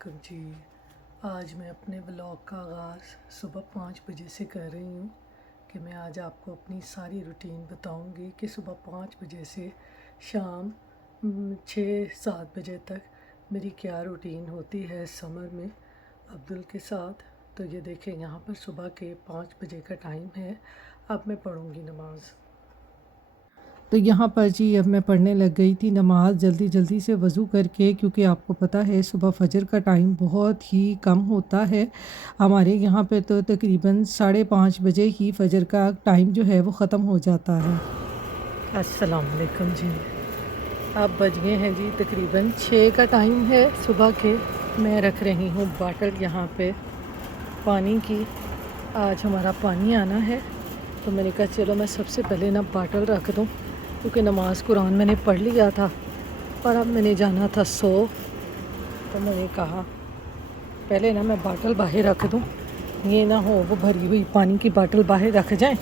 वालेकुम जी। आज मैं अपने व्लॉग का आगाज़ सुबह 5 बजे से कर रही हूँ कि मैं आज आपको अपनी सारी रूटीन बताऊँगी कि सुबह 5 बजे से शाम 6-7 बजे तक मेरी क्या रूटीन होती है समर में अब्दुल के साथ। तो ये देखें, यहाँ पर सुबह के 5 बजे का टाइम है। अब मैं पढ़ूँगी नमाज़। तो यहाँ पर जी अब मैं पढ़ने लग गई थी नमाज़ जल्दी जल्दी से वज़ू करके, क्योंकि आपको पता है सुबह फ़जर का टाइम बहुत ही कम होता है। हमारे यहाँ पे तो तकरीबन 5:30 बजे ही फ़जर का टाइम जो है वो ख़त्म हो जाता है। अस्सलाम वालेकुम जी। अब बज गए हैं जी तकरीबन 6 का टाइम है सुबह के। मैं रख रही हूँ बाटल यहाँ पे पानी की। आज हमारा पानी आना है तो मैंने कहा चलो मैं सबसे पहले ना बाटल रख दूँ, क्योंकि नमाज़ कुरान मैंने पढ़ लिया था और अब मैंने जाना था तो मैंने कहा पहले ना मैं बाटल बाहर रख दूँ, ये ना हो वो भरी हुई पानी की बाटल बाहर रख जाएं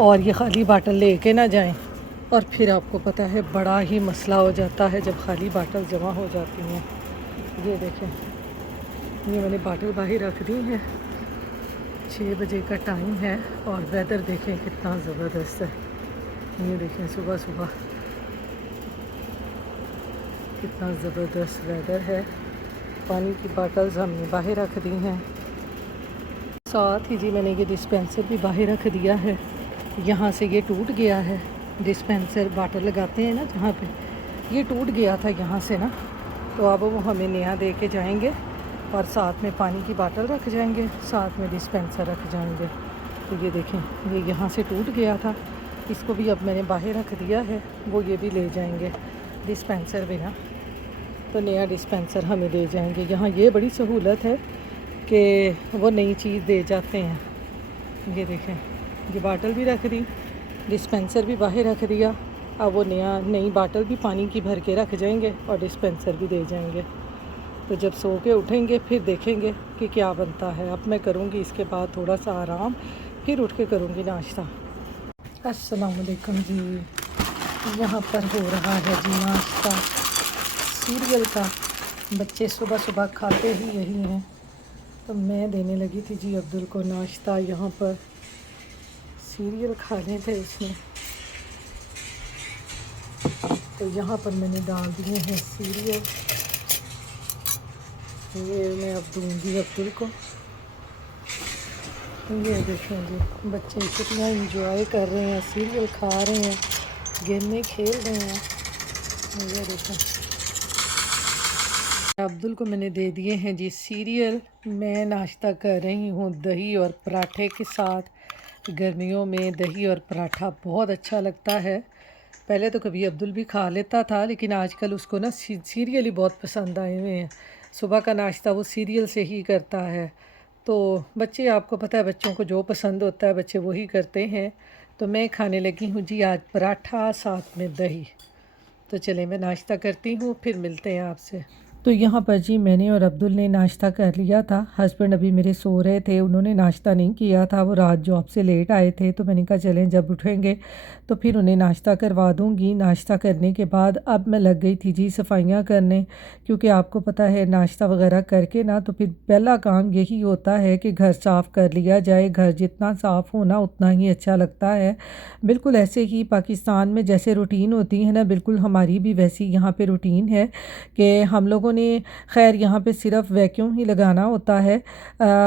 और ये खाली बाटल लेके ना जाएं, और फिर आपको पता है बड़ा ही मसला हो जाता है जब खाली बाटल जमा हो जाती हैं। ये देखें, ये मैंने बाटल बाहर रख दी है। 6 बजे का टाइम है और वेदर देखें कितना ज़बरदस्त है। ये देखें सुबह सुबह कितना ज़बरदस्त वेदर है। पानी की बॉटल्स हमने बाहर रख दी हैं। साथ ही जी मैंने ये डिस्पेंसर भी बाहर रख दिया है। यहाँ से ये टूट गया है डिस्पेंसर, वाटर लगाते हैं ना जहाँ पे, ये टूट गया था यहाँ से ना, तो अब वो हमें नया दे के जाएंगे और साथ में पानी की बोतल रख जाएंगे, साथ में डिस्पेंसर रख जाएंगे। तो ये देखें, ये यहाँ से टूट गया था, इसको भी अब मैंने बाहर रख दिया है। वो ये भी ले जाएंगे डिस्पेंसर भी ना, तो नया डिस्पेंसर हमें दे जाएंगे। यहाँ ये बड़ी सहूलत है कि वो नई चीज़ दे जाते हैं। ये देखें, ये बाटल भी रख दी, डिस्पेंसर भी बाहर रख दिया। अब वो नई बाटल भी पानी की भर के रख जाएंगे और डिस्पेंसर भी दे जाएंगे। तो जब सो के उठेंगे फिर देखेंगे कि क्या बनता है। अब मैं करूँगी इसके बाद थोड़ा सा आराम, फिर उठ के करूँगी नाश्ता। अस्सलाम वालेकुम जी। यहाँ पर हो रहा है जी नाश्ता सीरियल का। बच्चे सुबह सुबह खाते ही यही हैं, तो मैं देने लगी थी जी अब्दुल को नाश्ता। यहाँ पर सीरियल खाने थे इसने, तो यहाँ पर मैंने डाल दिए हैं सीरियल। ये मैं अब दूँगी अब्दुल को। ये देखें जी बच्चे कितना इंजॉय कर रहे हैं, सीरियल खा रहे हैं, गेमें खेल रहे हैं। ये देखें, अब्दुल को मैंने दे दिए हैं जी सीरियल। मैं नाश्ता कर रही हूँ दही और पराठे के साथ। गर्मियों में दही और पराठा बहुत अच्छा लगता है। पहले तो कभी अब्दुल भी खा लेता था, लेकिन आजकल उसको ना सीरियल ही बहुत पसंद आए हुए हैं। सुबह का नाश्ता वो सीरियल से ही करता है। तो बच्चे, आपको पता है बच्चों को जो पसंद होता है बच्चे वही करते हैं। तो मैं खाने लगी हूँ जी आज पराठा साथ में दही। तो चले मैं नाश्ता करती हूँ, फिर मिलते हैं आपसे। तो यहाँ पर जी मैंने और अब्दुल ने नाश्ता कर लिया था। हस्बैंड अभी मेरे सो रहे थे, उन्होंने नाश्ता नहीं किया था, वो रात जॉब से लेट आए थे। तो मैंने कहा चलें जब उठेंगे तो फिर उन्हें नाश्ता करवा दूँगी। नाश्ता करने के बाद अब मैं लग गई थी जी सफाइयाँ करने, क्योंकि आपको पता है नाश्ता वगैरह करके ना तो फिर पहला काम यही होता है कि घर साफ़ कर लिया जाए। घर जितना साफ़ होना उतना ही अच्छा लगता है। बिल्कुल ऐसे ही पाकिस्तान में जैसे रूटीन होती है ना, बिल्कुल हमारी भी वैसी यहाँ पे रूटीन है कि हम लोगों ने खैर यहाँ पे सिर्फ वैक्यूम ही लगाना होता है,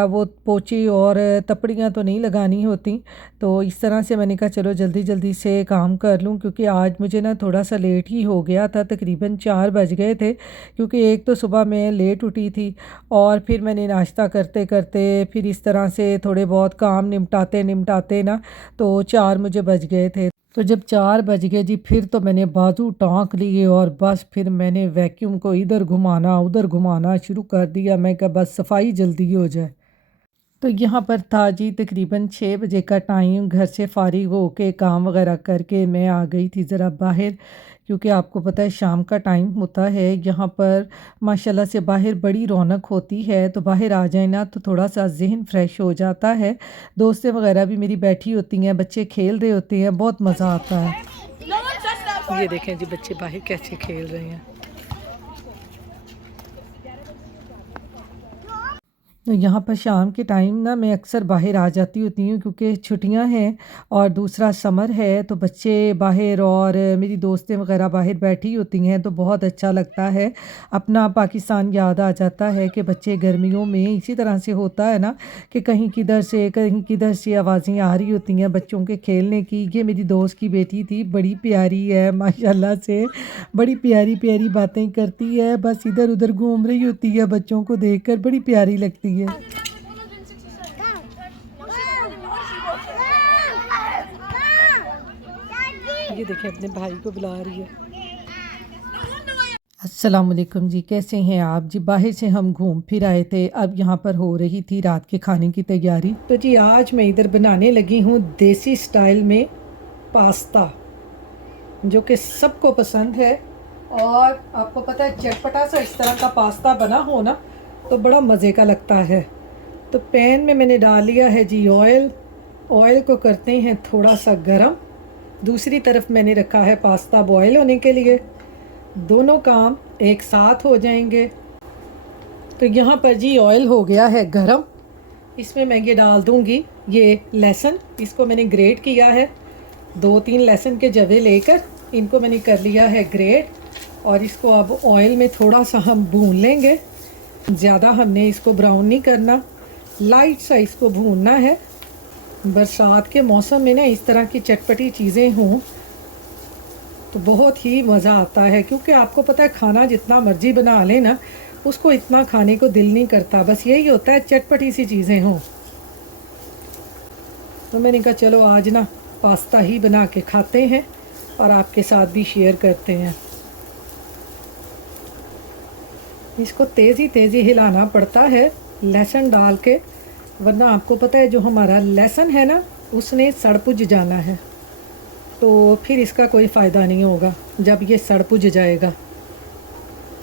वो पोछी और तपड़ियाँ तो नहीं लगानी होती। तो इस तरह से मैंने कहा चलो जल्दी जल्दी से काम कर लूँ, क्योंकि आज मुझे ना थोड़ा सा लेट ही हो गया था, तकरीबन 4 बज गए थे। क्योंकि एक तो सुबह मैं लेट उठी थी और फिर मैंने नाश्ता करते करते फिर इस तरह से थोड़े बहुत काम निपटाते निपटाते ना तो 4 मुझे बज गए थे। तो जब 4 बज गए जी, फिर तो मैंने बाजू टाँक लिए और बस फिर मैंने वैक्यूम को इधर घुमाना उधर घुमाना शुरू कर दिया। मैं कहा बस सफाई जल्दी हो जाए। तो यहाँ पर था जी तकरीबन 6 बजे का टाइम। घर से फारिग हो के काम वगैरह करके मैं आ गई थी ज़रा बाहर, क्योंकि आपको पता है शाम का टाइम होता है यहाँ पर माशाल्लाह से बाहर बड़ी रौनक होती है। तो बाहर आ जाए ना तो थोड़ा सा जहन फ्रेश हो जाता है। दोस्तें वगैरह भी मेरी बैठी होती हैं, बच्चे खेल रहे होते हैं, बहुत मज़ा आता है। ये देखें जी बच्चे बाहर कैसे खेल रहे हैं। तो यहाँ पर शाम के टाइम ना मैं अक्सर बाहर आ जाती होती हूँ क्योंकि छुट्टियाँ हैं और दूसरा समर है, तो बच्चे बाहर और मेरी दोस्तें वगैरह बाहर बैठी होती हैं, तो बहुत अच्छा लगता है। अपना पाकिस्तान याद आ जाता है कि बच्चे गर्मियों में इसी तरह से होता है ना कि कहीं किधर से आवाज़ें आ रही होती हैं बच्चों के खेलने की। ये मेरी दोस्त की बेटी थी, बड़ी प्यारी है माशाल्लाह से, बड़ी प्यारी प्यारी बातें करती है, बस इधर उधर घूम रही होती है, बच्चों को देखकर बड़ी प्यारी लगती है। ये देखिए अपने भाई को बुला रही है। अस्सलाम वालेकुम जी, कैसे हैं आप जी। बाहर से हम घूम फिर आए थे, अब यहाँ पर हो रही थी रात के खाने की तैयारी। तो जी आज मैं इधर बनाने लगी हूँ देसी स्टाइल में पास्ता, जो कि सबको पसंद है। और आपको पता है चटपटा सा इस तरह का पास्ता बना हो ना तो बड़ा मज़े का लगता है। तो पैन में मैंने डाल लिया है जी ऑयल। ऑयल को करते हैं थोड़ा सा गरम। दूसरी तरफ मैंने रखा है पास्ता बॉयल होने के लिए। दोनों काम एक साथ हो जाएंगे। तो यहाँ पर जी ऑयल हो गया है गरम। इसमें मैं ये डाल दूँगी ये लहसुन, इसको मैंने ग्रेट किया है। 2-3 लहसुन के जवे लेकर इनको मैंने कर लिया है ग्रेट, और इसको अब ऑयल में थोड़ा सा हम भून लेंगे। ज़्यादा हमने इसको ब्राउन नहीं करना, लाइट सा इसको भूनना है। बरसात के मौसम में ना इस तरह की चटपटी चीज़ें हों तो बहुत ही मज़ा आता है, क्योंकि आपको पता है खाना जितना मर्ज़ी बना लें ना उसको इतना खाने को दिल नहीं करता। बस यही होता है चटपटी सी चीज़ें हों। तो मैंने कहा चलो आज ना पास्ता ही बना के खाते हैं और आपके साथ भी शेयर करते हैं। इसको तेज़ी तेज़ी हिलाना पड़ता है लहसुन डाल के, वरना आपको पता है जो हमारा लहसुन है ना उसने सड़ पुज जाना है, तो फिर इसका कोई फ़ायदा नहीं होगा जब ये सड़ पुज जाएगा।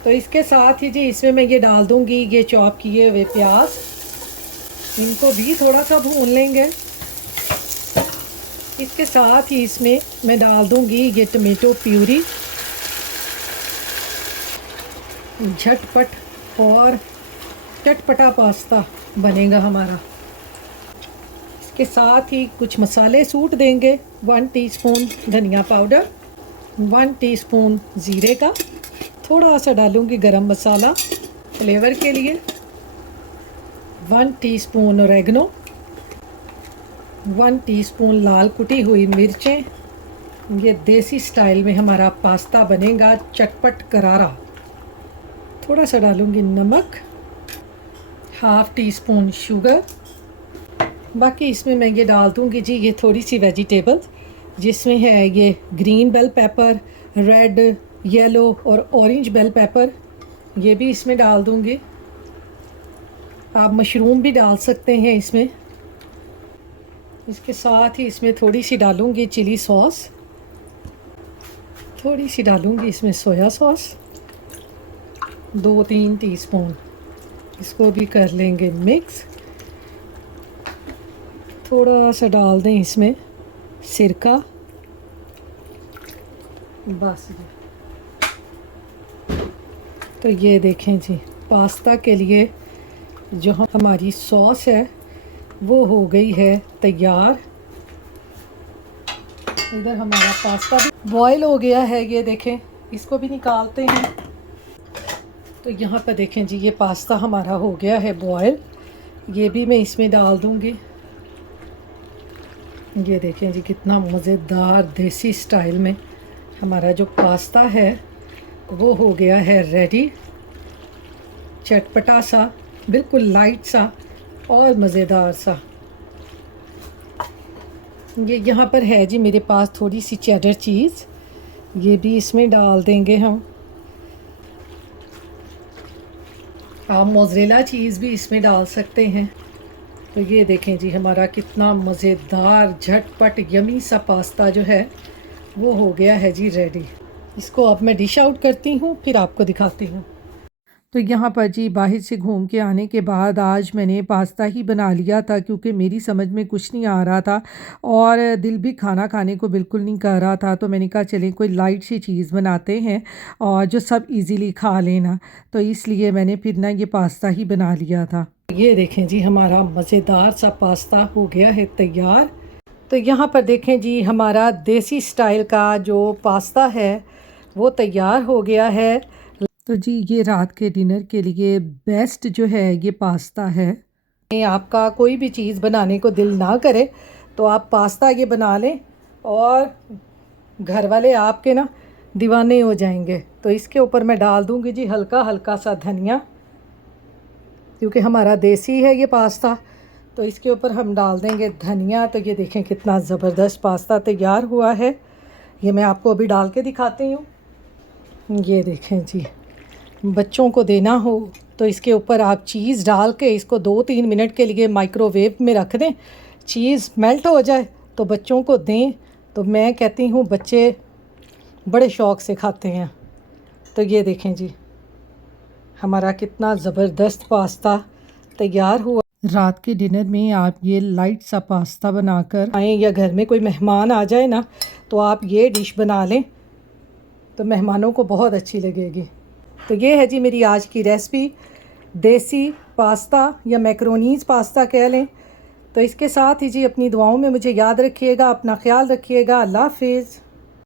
तो इसके साथ ही जी इसमें मैं ये डाल दूँगी ये चॉप किए हुए प्याज, इनको भी थोड़ा सा भून लेंगे। इसके साथ ही इसमें मैं डाल दूँगी ये टमेटो प्यूरी। झटपट और चटपटा पास्ता बनेगा हमारा। इसके साथ ही कुछ मसाले सूट देंगे। 1 टीस्पून धनिया पाउडर, 1 टीस्पून ज़ीरे का, थोड़ा सा डालूँगी गरम मसाला फ्लेवर के लिए, 1 टीस्पून ओरेगनो, 1 टीस्पून लाल कुटी हुई मिर्चें। ये देसी स्टाइल में हमारा पास्ता बनेगा चटपट करारा। थोड़ा सा डालूँगी नमक, 1/2 टीस्पून शुगर। बाकी इसमें मैं ये डाल दूँगी जी ये थोड़ी सी वेजिटेबल्स, जिसमें है ये green bell pepper, red, yellow और ऑरेंज बेल पेपर, ये भी इसमें डाल दूँगी। आप मशरूम भी डाल सकते हैं इसमें। इसके साथ ही इसमें थोड़ी सी डालूँगी चिली सॉस, थोड़ी सी डालूँगी इसमें सोया सॉस, 2-3 टीस्पून। इसको भी कर लेंगे मिक्स। थोड़ा सा डाल दें इसमें सिरका, बस। तो ये देखें जी पास्ता के लिए जो हमारी सॉस है वो हो गई है तैयार। इधर हमारा पास्ता भी बॉयल हो गया है, ये देखें। इसको भी निकालते हैं। तो यहाँ पर देखें जी ये पास्ता हमारा हो गया है बॉयल, ये भी मैं इसमें डाल दूँगी। ये देखें जी कितना मज़ेदार देसी स्टाइल में हमारा जो पास्ता है वो हो गया है रेडी। चटपटा सा, बिल्कुल लाइट सा और मज़ेदार सा। ये यहाँ पर है जी मेरे पास थोड़ी सी चेडर चीज़, ये भी इसमें डाल देंगे हम। आप मोज़रेला चीज़ भी इसमें डाल सकते हैं। तो ये देखें जी हमारा कितना मज़ेदार झटपट यमी सा पास्ता जो है वो हो गया है जी रेडी। इसको अब मैं डिश आउट करती हूँ, फिर आपको दिखाती हूँ। तो यहाँ पर जी बाहर से घूम के आने के बाद आज मैंने पास्ता ही बना लिया था, क्योंकि मेरी समझ में कुछ नहीं आ रहा था और दिल भी खाना खाने को बिल्कुल नहीं कर रहा था। तो मैंने कहा चलें कोई लाइट सी चीज़ बनाते हैं और जो सब इजीली खा लेना, तो इसलिए मैंने फिर ना ये पास्ता ही बना लिया था। ये देखें जी हमारा मज़ेदार सा पास्ता हो गया है तैयार। तो यहाँ पर देखें जी हमारा देसी स्टाइल का जो पास्ता है वो तैयार हो गया है। तो जी ये रात के डिनर के लिए बेस्ट जो है ये पास्ता है। आपका कोई भी चीज़ बनाने को दिल ना करे तो आप पास्ता ये बना लें और घर वाले आपके ना दीवाने हो जाएंगे। तो इसके ऊपर मैं डाल दूँगी जी हल्का हल्का सा धनिया, क्योंकि हमारा देसी है ये पास्ता, तो इसके ऊपर हम डाल देंगे धनिया। तो ये देखें कितना ज़बरदस्त पास्ता तैयार हुआ है। ये मैं आपको अभी डाल के दिखाती हूँ। ये देखें जी, बच्चों को देना हो तो इसके ऊपर आप चीज़ डाल के इसको 2-3 मिनट के लिए माइक्रोवेव में रख दें, चीज़ मेल्ट हो जाए तो बच्चों को दें। तो मैं कहती हूँ बच्चे बड़े शौक़ से खाते हैं। तो ये देखें जी हमारा कितना ज़बरदस्त पास्ता तैयार हुआ। रात के डिनर में आप ये लाइट सा पास्ता बनाकर आएँ या घर में कोई मेहमान आ जाए ना तो आप ये डिश बना लें तो मेहमानों को बहुत अच्छी लगेगी। तो ये है जी मेरी आज की रेसिपी, देसी पास्ता या मैक्रोनीज़ पास्ता कह लें। तो इसके साथ ही जी अपनी दुआओं में मुझे याद रखिएगा, अपना ख्याल रखिएगा। अल्लाह हाफ़िज़।